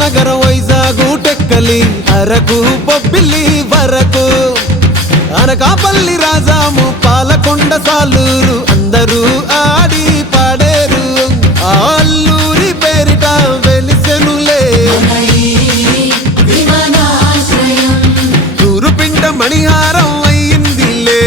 నగరం వైజాగు టెక్కలి అరకు బొబ్బిలి వరకు అనకాపల్లి రాజాము పాలకొండ సాలూరు అందరూ ఆడి పాడేరు అల్లూరి పేరిట వెలిసెనులే తూరుపింట మణిహారం అయ్యిందిలే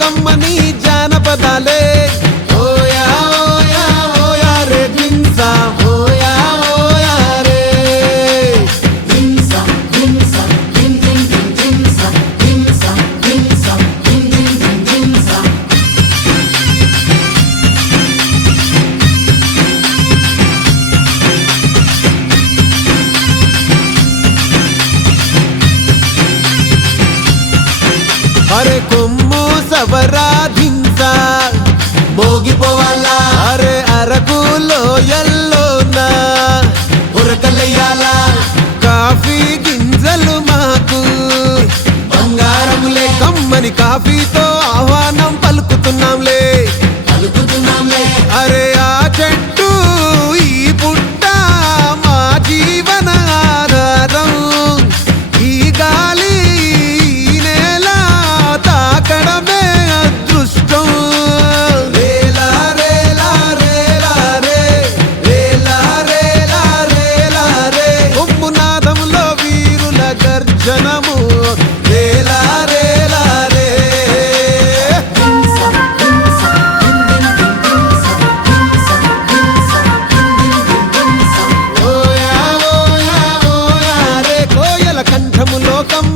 కమ్మని జానపదాలే ఓయా ఓయా ఓయా రే దింసా ఓయా ఓయా రే దింసా దింసా దిం దిం దిం దింసా దింసా దింసా దిం దిం దిం దింసా అరే కొమ్ము సవరాధించా మోగిపోవాలా అరే అరకులో ఎల్లోనా ఉరకలయ్యాలా కాఫీ గింజలు మాకు బంగారములే కమ్మని కాఫీతో ఆహ్వానం పలుకుతున్నాంలే అరే ఆ చెట్టు ఈ పుట్ట మా జీవన ఆధారం ఈ గాలి తాకడమే అదృష్టం రేలా రేలా రేలా రే రేలా రేలా రేలా రే కొమ్మునాదములో వీరుల గర్జనము రేలా రేలా రే ఓయా ఓయా ఓయా రే కోయల కంఠములో కమ్మ